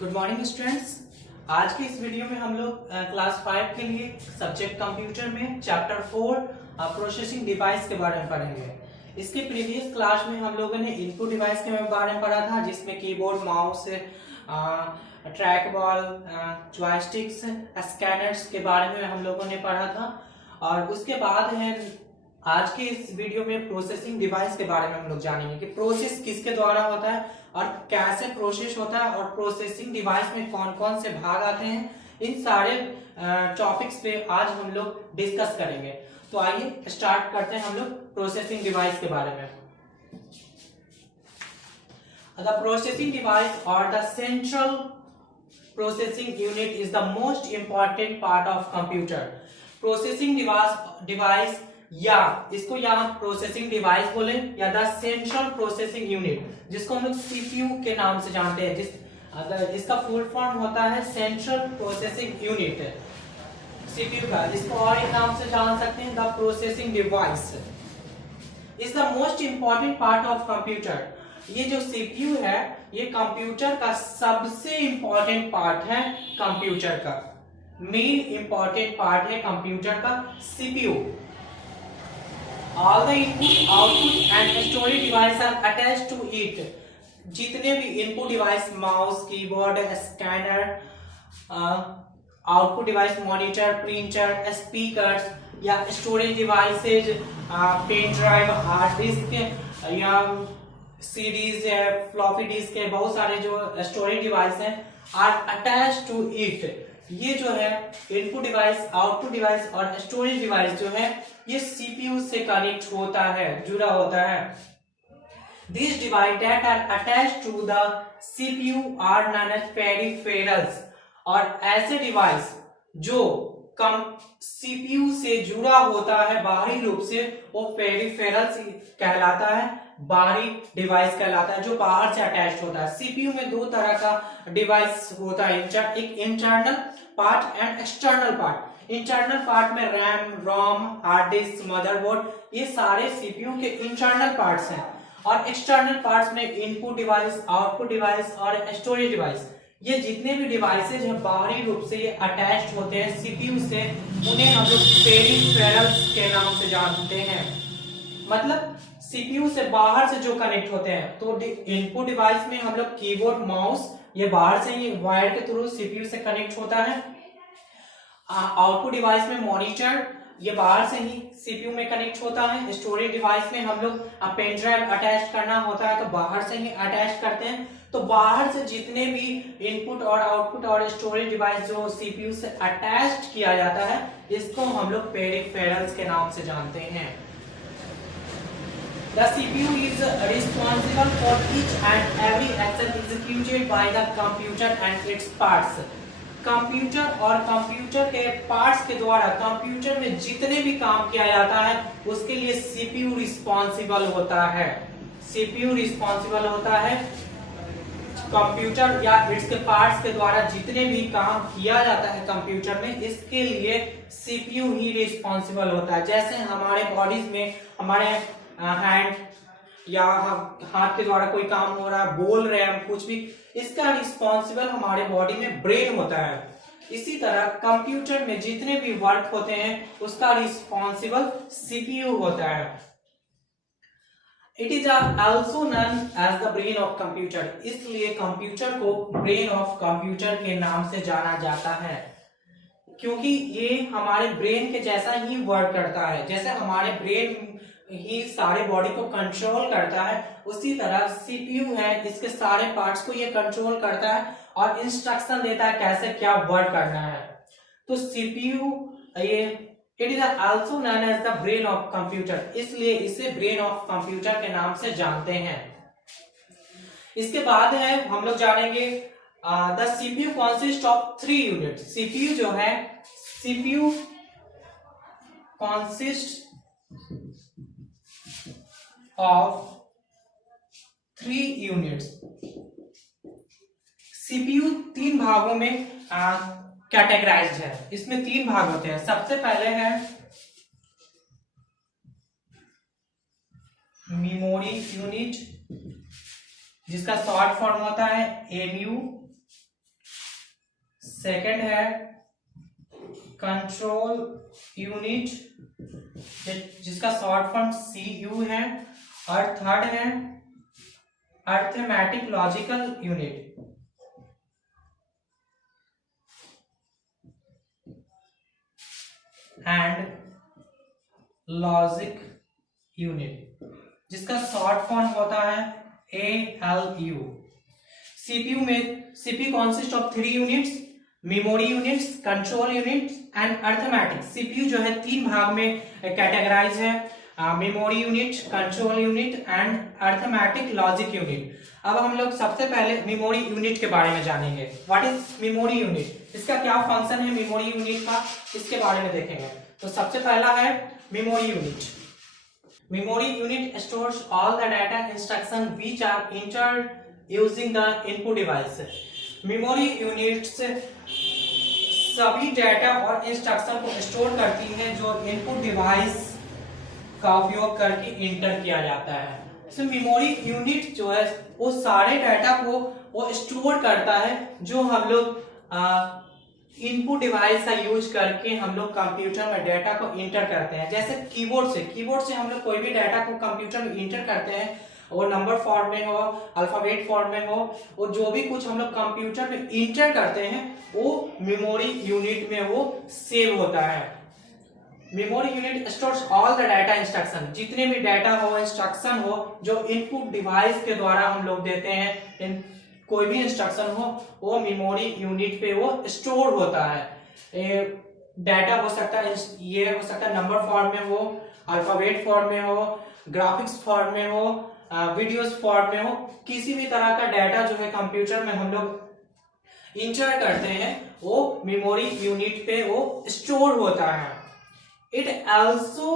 Good morning students. आज की इस वीडियो में हम लोग क्लास 5 के लिए सब्जेक्ट कंप्यूटर में चैप्टर 4 प्रोसेसिंग डिवाइस के बारे में पढ़ेंगे। इसके प्रीवियस क्लास में हम लोगों ने इनपुट डिवाइस के बारे में पढ़ा था, जिसमें keyboard, mouse, track ball, joysticks, scanners के बारे में हम लोगों ने पढ़ा था। और उसके बाद है आज के इस वीडियो में प्रोसेसिंग डिवाइस के बारे में हम लोग जानेंगे कि प्रोसेस किसके द्वारा होता है और कैसे प्रोसेस होता है और प्रोसेसिंग डिवाइस में कौन कौन से भाग आते हैं। इन सारे टॉपिक्स पे आज हम लोग डिस्कस करेंगे। तो आइए स्टार्ट करते हैं हम लोग प्रोसेसिंग डिवाइस के बारे में। द प्रोसेसिंग डिवाइस और the central processing unit is the most important part of computer. Processing device या इसको या प्रोसेसिंग डिवाइस बोले या द सेंट्रल प्रोसेसिंग यूनिट, जिसको हम लोग सीपीयू के नाम से जानते हैं, जिसका फुल फॉर्म होता है सेंट्रल प्रोसेसिंग यूनिट सीपीयू का, जिसको और एक नाम से जान सकते हैं the processing device is the most important part of computer. ये जो सीपीयू है ये कंप्यूटर का सबसे इंपॉर्टेंट पार्ट है। कंप्यूटर का मेन इंपॉर्टेंट पार्ट है कंप्यूटर का CPU. All the input, output and storage device are attached to it. जितने भी input device, mouse, keyboard, scanner, output device, monitor, printer, speakers या storage devices, pen drive, hard disk या CDs या floppy disk है, बहुत सारे जो storage device हैं आर अटैच टू इट। ये जो है इनपुट डिवाइस, आउटपुट डिवाइस और स्टोरेज डिवाइस जो है ये सीपीयू से कनेक्ट होता है, जुड़ा होता है। These devices that are attached to the CPU are known as peripherals। और ऐसे डिवाइस जो कम सीपीयू से जुड़ा होता है बाहरी रूप से, वो पेरिफेरल्स कहलाता है, बाहरी डिवाइस कहलाता है, जो बाहर से अटैच होता है। सीपीयू में दो तरह का डिवाइस होता है, एक internal part and external part. Internal part में रैम, रोम, हार्ड डिस्क, मदरबोर्ड, ये सारे सीपीयू के इंटरनल पार्ट्स हैं। और एक्सटर्नल पार्ट्स में इनपुट डिवाइस, आउटपुट डिवाइस और स्टोरेज डिवाइस, ये जितने भी डिवाइसेज हैं बाहरी रूप से ये अटैच्ड होते हैं सीपीयू से, उन्हें हम लोग पेरिफेरल्स के नाम से जानते हैं। मतलब सीपीयू से बाहर से जो कनेक्ट होते हैं। तो इनपुट डिवाइस में हम लोग कीबोर्ड, माउस, ये बाहर से ही वायर के थ्रू सीपीयू से कनेक्ट होता है। आउटपुट डिवाइस में मॉनिटर, ये बाहर से ही सीपीयू में कनेक्ट होता है। स्टोरेज डिवाइस में हम लोग पेन ड्राइव अटैच करना होता है तो बाहर से ही अटैच करते हैं। तो बाहर से जितने भी इनपुट और आउटपुट और स्टोरेज डिवाइस जो सीपीयू से अटैच किया जाता है, इसको हम लोग पेरिफेरल्स के नाम से जानते हैं। The CPU is responsible for each and every action executed by the computer and its parts। Computer और कंप्यूटर के पार्ट्स के द्वारा कंप्यूटर में जितने भी काम किया जाता है उसके लिए सीपीयू रिस्पॉन्सिबल होता है। सीपीयू रिस्पॉन्सिबल होता है कंप्यूटर या इसके पार्ट्स के द्वारा जितने भी काम किया जाता है कंप्यूटर में, इसके लिए सीपीयू ही रिस्पॉन्सिबल होता है। जैसे हमारे बॉडीज में हमारे हैंड या हाथ के द्वारा कोई काम हो रहा है, बोल रहे हैं हम कुछ भी, इसका रिस्पॉन्सिबल हमारे बॉडी में ब्रेन होता है। इसी तरह कंप्यूटर में जितने भी वर्क होते हैं उसका रिस्पॉन्सिबल सीपीयू होता है। It is also known as the brain of computer. इसलिए कंप्यूटर को ब्रेन ऑफ कंप्यूटर के नाम से जाना जाता है, क्योंकि ये हमारे ब्रेन के जैसा ही वर्क करता है। जैसे हमारे ब्रेन ही सारे बॉडी को कंट्रोल करता है, उसी तरह सीपीयू है इसके सारे पार्ट्स को ये कंट्रोल करता है और इंस्ट्रक्शन देता है कैसे क्या वर्क करना है। तो सीपीयू ये it is also known as the brain of computer, इसलिए इसे ब्रेन ऑफ कंप्यूटर के नाम से जानते हैं। इसके बाद है हम लोग जानेंगे the CPU consist of 3 unit. CPU जो है, CPU consist of 3 units. CPU 3 भागों में कैटेगराइज्ड है। इसमें 3 भाग होते हैं। सबसे पहले है मेमोरी यूनिट, जिसका शॉर्ट फॉर्म होता है एमयू। सेकंड है कंट्रोल यूनिट जिसका शॉर्ट फॉर्म CU है, और थर्ड है arithmetic logical unit. And logic unit जिसका शॉर्ट फॉर्म होता है ALU। CPU consist of 3 units, memory units, control units and arithmetic. CPU जो है 3 भाग में कैटेगराइज है, memory unit, control unit and arithmetic logic unit. अब हम लोग सबसे पहले मेमोरी यूनिट के बारे में जानेंगे। व्हाट इज मेमोरी यूनिट, इसका क्या फंक्शन है मेमोरी यूनिट का, इसके बारे में देखेंगे। तो सबसे पहला है memory unit. Memory unit stores all the data instruction which are entered using the input device. Memory units सभी डाटा और इंस्ट्रक्शन को स्टोर करती है जो इनपुट डिवाइस का उपयोग करके इंटर किया जाता है। तो मेमोरी यूनिट जो है वो सारे डाटा को वो स्टोर करता है जो हम लोग इनपुट डिवाइस का यूज करके हम लोग कंप्यूटर में डाटा को इंटर करते हैं। जैसे कीबोर्ड से हम लोग कोई भी डाटा को कंप्यूटर में इंटर करते हैं, वो नंबर फॉर्म में हो, अल्फाबेट फॉर्म में हो, वो जो भी कुछ हम लोग कंप्यूटर में इंटर करते हैं वो मेमोरी यूनिट में वो सेव होता है। Memory unit stores all the data instruction, जितने भी डाटा हो, इंस्ट्रक्शन हो जो इनपुट डिवाइस के द्वारा हम लोग देते हैं, कोई भी इंस्ट्रक्शन हो वो मेमोरी यूनिट पे वो स्टोर होता है। डाटा हो सकता है, ये हो सकता है नंबर फॉर्म में हो, अल्फाबेट फॉर्म में हो, ग्राफिक्स फॉर्म में हो, वीडियोस फॉर्म में हो, किसी भी तरह का डाटा जो है कंप्यूटर में हम लोग इंटर करते हैं वो मेमोरी यूनिट पे वो स्टोर होता है। It also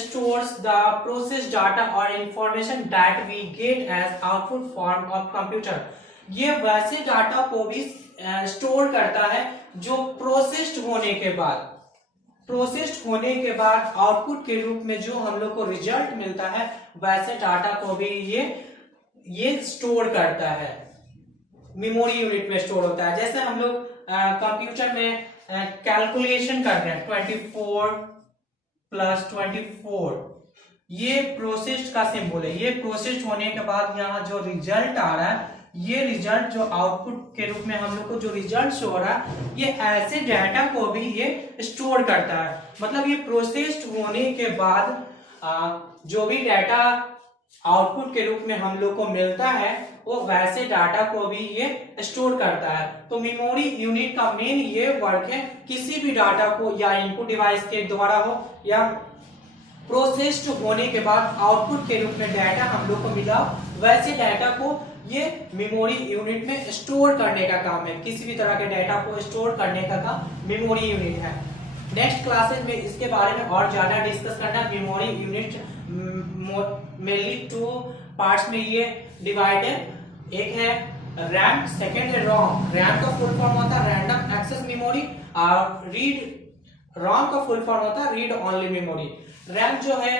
stores the processed data or information that we get as output form of computer। ये वैसे डाटा को भी स्टोर करता है जो प्रोसेस्ड होने के बाद आउटपुट के रूप में जो हम लोग को रिजल्ट मिलता है, वैसे डाटा को भी ये स्टोर करता है, मेमोरी यूनिट में स्टोर होता है। जैसे हम लोग कंप्यूटर में कैलकुलेशन कर रहे हैं 24 + 24, ये प्रोसेस्ड का सिंबल है। ये प्रोसेस्ड होने के बाद यहाँ जो रिजल्ट आ रहा है, ये रिजल्ट जो आउटपुट के रूप में हम लोग को जो रिजल्ट शो हो रहा है, ये ऐसे डाटा को भी ये स्टोर करता है। मतलब ये प्रोसेस्ड होने के बाद जो भी डाटा आउटपुट के रूप में हम लोग को मिलता है वो वैसे डाटा को भी ये स्टोर करता है। तो मेमोरी यूनिट का मेन ये वर्क है, किसी भी डाटा को या इनपुट डिवाइस के द्वारा हो या प्रोसेस्ड होने के बाद आउटपुट के रूप में डाटा हम लोग को मिला, वैसे डाटा को ये मेमोरी यूनिट में स्टोर करने का काम है। किसी भी तरह के डाटा को स्टोर करने का काम मेमोरी यूनिट है। नेक्स्ट क्लासेस में इसके बारे में और ज्यादा डिस्कस करना। मेमोरी यूनिट मेनली 2 पार्ट्स में ये डिवाइड है। एक है रैम, सेकेंड है रोम। रैम का फुल फॉर्म होता है रैंडम एक्सेस मेमोरी, और रोम का फुल फॉर्म होता है रीड ओनली मेमोरी। रैम जो है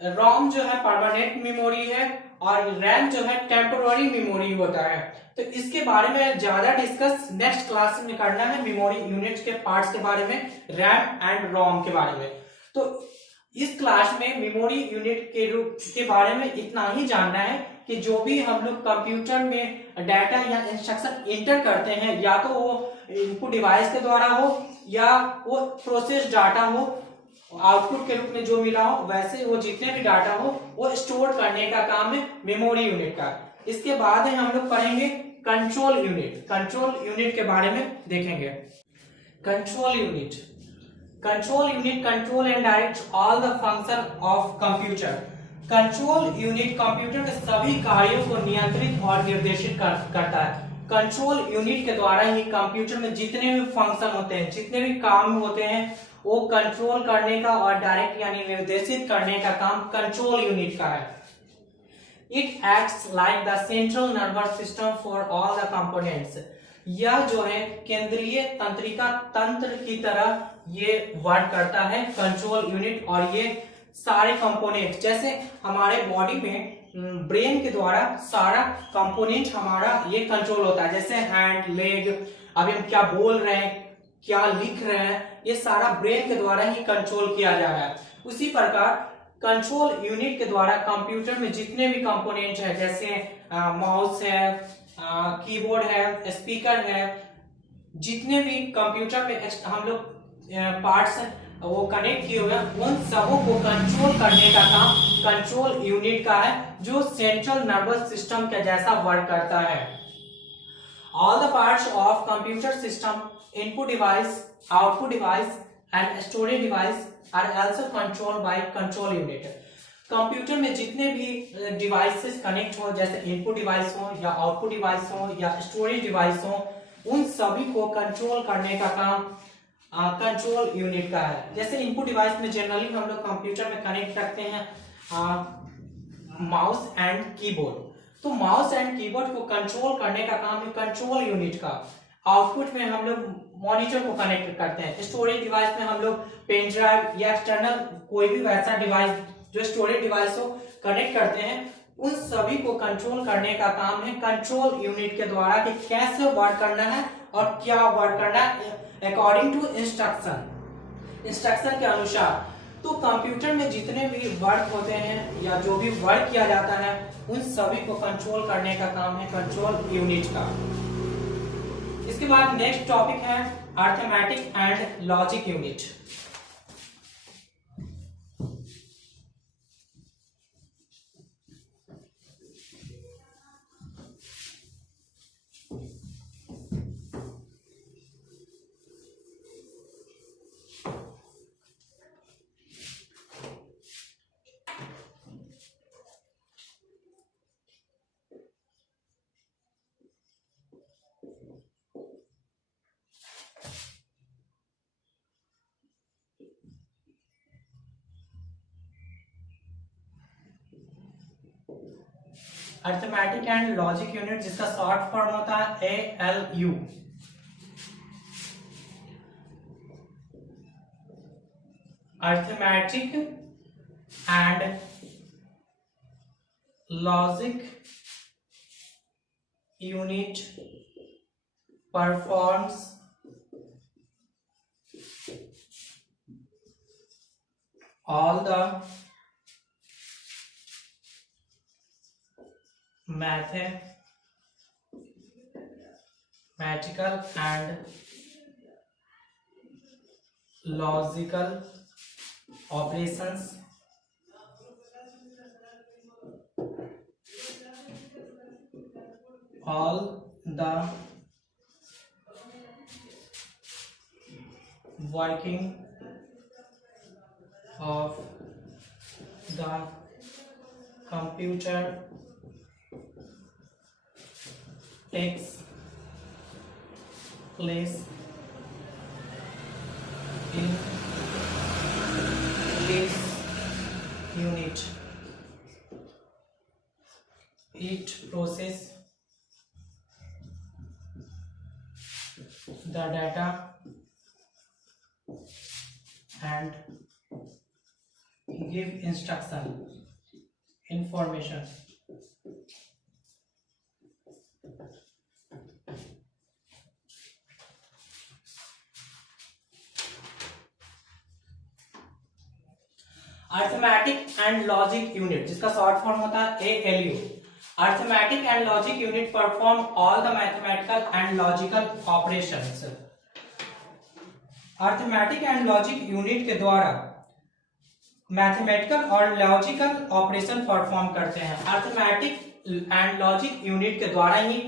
रोम जो है परमानेंट मेमोरी है, और रैम जो है टेम्पोररी मेमोरी होता है। तो इसके बारे में ज्यादा डिस्कस नेक्स्ट क्लास में करना है, मेमोरी यूनिट्स के पार्ट्स के बारे में, रैम एंड रोम के बारे में। तो इस क्लास में मेमोरी यूनिट के बारे में इतना ही जानना है कि जो भी हम लोग कंप्यूटर में डाटा या इंस्ट्रक्शन इंटर करते हैं, या तो वो इनपुट डिवाइस के द्वारा हो या वो प्रोसेस डाटा हो, आउटपुट के रूप में जो मिला हो, वैसे वो जितने भी डाटा हो वो स्टोर करने का काम है मेमोरी यूनिट का। इसके बाद हम लोग पढ़ेंगे कंट्रोल यूनिट। कंट्रोल यूनिट के बारे में देखेंगे। Control unit control and direct all the function of computer. Control unit computer के सभी कार्यों को नियंत्रित और निर्देशित करता है। कंट्रोल यूनिट के द्वारा ही कंप्यूटर में जितने भी फंक्शन होते हैं, जितने भी काम होते हैं, वो कंट्रोल करने का और डायरेक्ट यानी निर्देशित करने का काम कंट्रोल यूनिट का है। It acts like the central nervous system for all the components. यह जो है केंद्रीय तंत्रिका तंत्र की तरह ये वर्क करता है कंट्रोल यूनिट। और ये सारे कंपोनेंट, जैसे हमारे बॉडी में ब्रेन के द्वारा सारा कंपोनेंट हमारा ये कंट्रोल होता है, जैसे हैंड, लेग, अभी हम क्या बोल रहे हैं, क्या लिख रहे हैं, ये सारा ब्रेन के द्वारा ही कंट्रोल किया जा रहा है। उसी प्रकार कंट्रोल यूनिट के द्वारा कंप्यूटर में जितने भी कंपोनेंट है, जैसे माउस है, कीबोर्ड है, स्पीकर है, जितने भी कंप्यूटर में हम लोग पार्ट्स वो कनेक्ट किए हुए हैं, उन सबों को कंट्रोल करने का काम कंट्रोल यूनिट का है, जो सेंट्रल नर्वस सिस्टम के जैसा वर्क करता है। All the parts of computer system, input device, output device and storage device are also controlled by control unit. Computer में जितने भी डिवाइसेस कनेक्ट हो, जैसे इनपुट डिवाइस हो या आउटपुट डिवाइस हो या स्टोरेज डिवाइस हो, उन सभी को कंट्रोल करने का काम कंट्रोल यूनिट का है। जैसे इनपुट डिवाइस में जनरली हम लोग कंप्यूटर में कनेक्ट करते हैं माउस एंड कीबोर्ड, तो माउस एंड कीबोर्ड को कंट्रोल करने का काम है कंट्रोल यूनिट का। आउटपुट में हम लोग मॉनिटर को कनेक्ट करते हैं। स्टोरेज डिवाइस में हम लोग पेन ड्राइव या एक्सटर्नल कोई भी वैसा डिवाइस जो स्टोरेज डिवाइस हो कनेक्ट करते हैं, उन सभी को कंट्रोल करने का काम है कंट्रोल यूनिट के द्वारा कि कैसे वर्क करना है और क्या वर्क करना है अकॉर्डिंग टू इंस्ट्रक्शन के अनुसार। तो कंप्यूटर में जितने भी वर्क होते हैं या जो भी वर्क किया जाता है, उन सभी को कंट्रोल करने का काम है कंट्रोल यूनिट का। इसके बाद नेक्स्ट टॉपिक है arithmetic and logic unit. Arithmetic and logic unit, जिसका शॉर्ट फॉर्म होता है ALU। Arithmetic and logic unit performs all the mathematical and logical operations all the working of the computer takes place in this unit. It processes the data and give information. Arithmetic and logic unit, जिसका short form होता है ALU। Arithmetic and logic unit perform all the mathematical and logical operations. Arithmetic and logic unit के द्वारा mathematical और logical operation perform करते हैं। Arithmetic and logic unit के द्वारा ही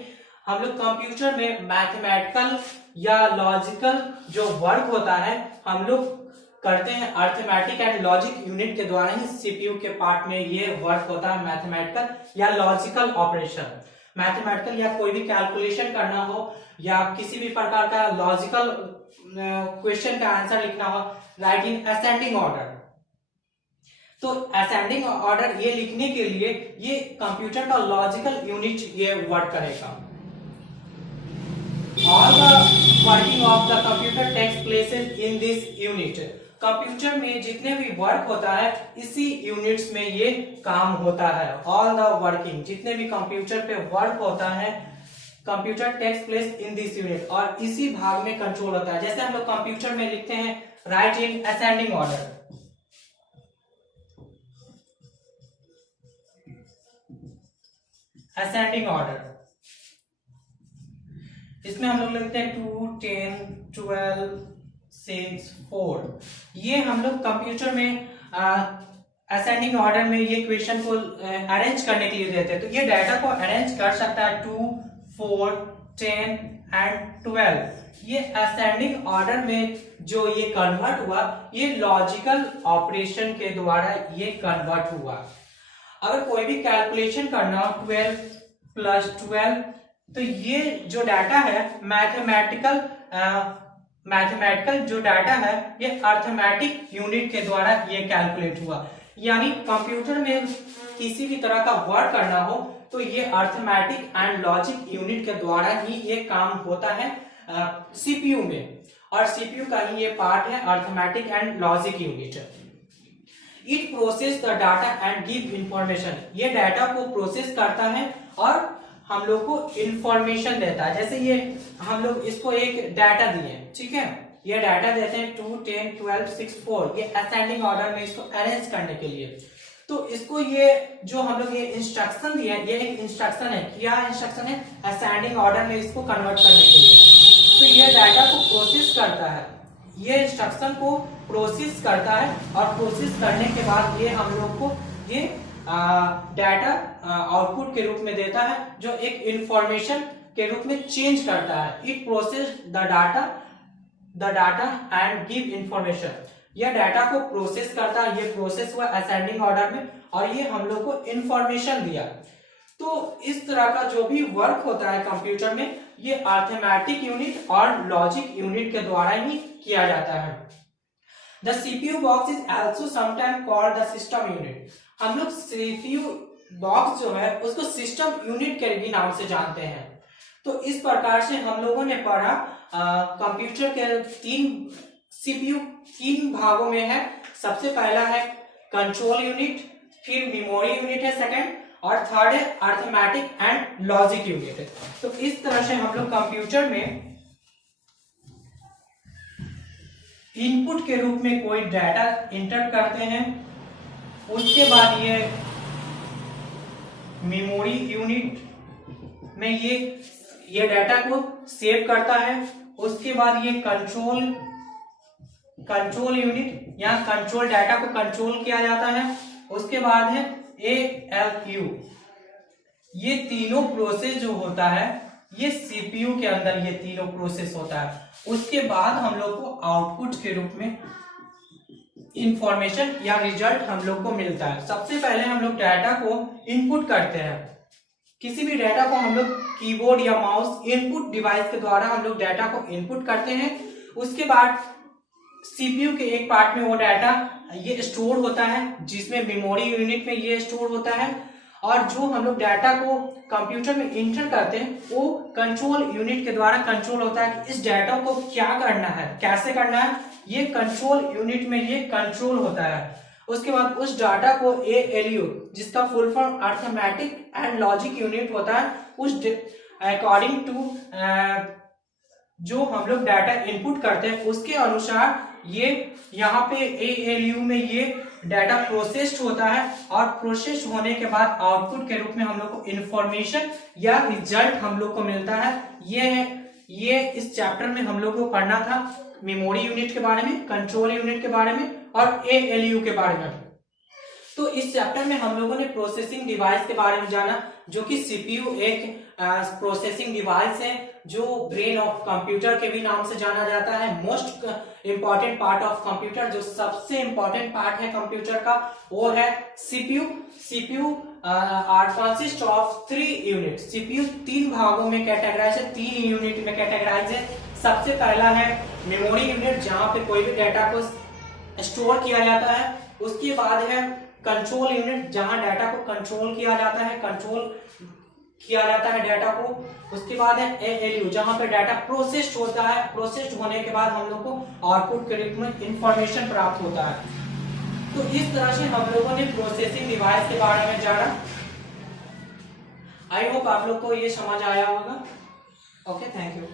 हम लोग कंप्यूटर में मैथमेटिकल या लॉजिकल जो वर्क होता है हम लोग करते हैं। अरिथमेटिक एंड लॉजिक यूनिट के द्वारा ही CPU के पार्ट में ये वर्क होता है मैथमेटिकल या लॉजिकल ऑपरेशन। मैथमेटिकल या कोई भी कैलकुलेशन करना हो या किसी भी प्रकार का लॉजिकल क्वेश्चन का आंसर लिखना हो, राइट इन असेंडिंग ऑर्डर, तो असेंडिंग ऑर्डर ये लिखने के लिए ये कंप्यूटर का लॉजिकल यूनिट ये वर्क करेगा। All the working of the computer takes places in this unit. Computer में जितने भी वर्क होता है इसी यूनिट्स में ये काम होता है। ऑल द वर्किंग, जितने भी कंप्यूटर पे वर्क होता है computer takes place in this unit, और इसी भाग में कंट्रोल होता है। जैसे हम लोग कंप्यूटर में लिखते हैं right in ascending order, ascending order, इसमें हम लोग लिखते हैं 2 10 12 6 4। ये हम लोग कंप्यूटर में असेंडिंग ऑर्डर में ये क्वेश्चन को अरेंज करने के लिए देते हैं। तो ये डाटा को अरेंज कर सकता है 2 4 10 एंड 12। ये असेंडिंग ऑर्डर में जो ये कन्वर्ट हुआ, ये लॉजिकल ऑपरेशन के द्वारा ये कन्वर्ट हुआ। अगर कोई भी कैलकुलेशन करना हो 12 प्लस 12, तो ये जो डाटा है मैथमेटिकल जो डाटा है ये अर्थमेटिक यूनिट के द्वारा ये कैलकुलेट हुआ। यानी कंप्यूटर में किसी भी तरह का वर्क करना हो तो ये अर्थमेटिक एंड लॉजिक यूनिट के द्वारा ही ये काम होता है सीपीयू में, और सीपीयू का ही ये पार्ट है arithmetic and logic unit. It process the data and give information, ये डाटा को प्रोसेस करता है और हम लोग को इंफॉर्मेशन देता है। जैसे ये हम लोग इसको एक डाटा दिए, ठीक है, ये डाटा देते हैं 2 10 12 6 4, ये असेंडिंग ऑर्डर में इसको अरेंज करने के लिए। तो इसको ये जो हम लोग ये इंस्ट्रक्शन दिए, ये एक इंस्ट्रक्शन है, क्या इंस्ट्रक्शन है, असेंडिंग ऑर्डर में इसको कन्वर्ट करने के लिए। तो ये डाटा को प्रोसेस करता है, ये इंस्ट्रक्शन को प्रोसेस करता है, और प्रोसेस करने के बाद ये हम लोग को ये डाटा आउटपुट के रूप में देता है, जो एक इंफॉर्मेशन के रूप में चेंज करता है। It process the data and give information, यह डाटा को प्रोसेस करता है, ये प्रोसेस हुआ असेंडिंग ऑर्डर में, और ये हम लोग को इंफॉर्मेशन दिया। तो इस तरह का जो भी वर्क होता है कंप्यूटर में, ये अर्थमेटिक यूनिट और लॉजिक यूनिट के द्वारा ही किया जाता है। The CPU box is also sometime called the system unit. हम लोग सीपीयू बॉक्स जो है उसको सिस्टम यूनिट के भी नाम से जानते हैं। तो इस प्रकार से हम लोगों ने पढ़ा कंप्यूटर के सीपीयू तीन भागों में है। सबसे पहला है कंट्रोल यूनिट, फिर मेमोरी यूनिट है सेकंड, और थर्ड है अर्थमेटिक एंड लॉजिक यूनिट है। तो इस तरह से हम लोग कंप्यूटर में इनपुट के रूप में कोई डाटा इंटर करते हैं, उसके बाद ये मेमोरी यूनिट में ये डाटा को सेव करता है। उसके बाद ये कंट्रोल यूनिट, यहाँ कंट्रोल डाटा को कंट्रोल किया जाता है। उसके बाद है ALU। ये तीनों प्रोसेस जो होता है ये सीपीयू के अंदर ये तीनों प्रोसेस होता है। उसके बाद हम लोग को आउटपुट के रूप में इंफॉर्मेशन या रिजल्ट हम लोग को मिलता है। सबसे पहले हम लोग डाटा को इनपुट करते हैं। किसी भी डाटा को हम लोग कीबोर्ड या माउस इनपुट डिवाइस के द्वारा हम लोग डाटा को इनपुट करते हैं। उसके बाद सीपीयू के एक पार्ट में वो डाटा ये स्टोर होता है, जिसमें मेमोरी यूनिट में ये स्टोर होता है, और जो हम लोग डाटा को कंप्यूटर में इंटर करते हैं वो कंट्रोल यूनिट के द्वारा कंट्रोल होता है कि इस डाटा को क्या करना है, कैसे करना है, ये कंट्रोल यूनिट में ये कंट्रोल होता है। उसके बाद उस डाटा को ALU, जिसका full form arithmetic and logic unit होता है, उस अकॉर्डिंग टू जो हम लोग डाटा इनपुट करते हैं उसके अनुसार ये यहाँ पे ALU में ये डाटा प्रोसेस्ड होता है, और प्रोसेस होने के बाद आउटपुट के रूप में हम लोग को इंफॉर्मेशन या रिजल्ट हम लोग को मिलता है। ये इस चैप्टर में हम लोग को पढ़ना था मेमोरी यूनिट के बारे में, कंट्रोल यूनिट के बारे में और ALU के बारे में। तो इस चैप्टर में हम लोगों ने प्रोसेसिंग डिवाइस के बारे में जाना, जो कि सीपीयू एक प्रोसेसिंग डिवाइस है जो ब्रेन ऑफ कंप्यूटर के भी नाम से जाना जाता है। Most important part of computer, जो सबसे इंपॉर्टेंट पार्ट है कंप्यूटर का, वो है CPU. CPU are consist of 3 unit. CPU 3 भागों में कैटेगराइज है, 3 यूनिट में कैटेगराइज है। सबसे पहला है मेमोरी यूनिट, जहां पे कोई भी डाटा को स्टोर किया जाता है। उसके बाद है कंट्रोल यूनिट, जहां डाटा को कंट्रोल किया जाता है, डाटा को। उसके बाद है ALU, जहां पे डाटा प्रोसेस्ड होता है। प्रोसेस्ड होने के बाद हम लोग को आउटपुट के रूप में इंफॉर्मेशन प्राप्त होता है। तो इस तरह से हम लोगों ने प्रोसेसिंग डिवाइस के बारे में जाना। आई होप आप लोग को ये समझ आया होगा। Okay, thank you.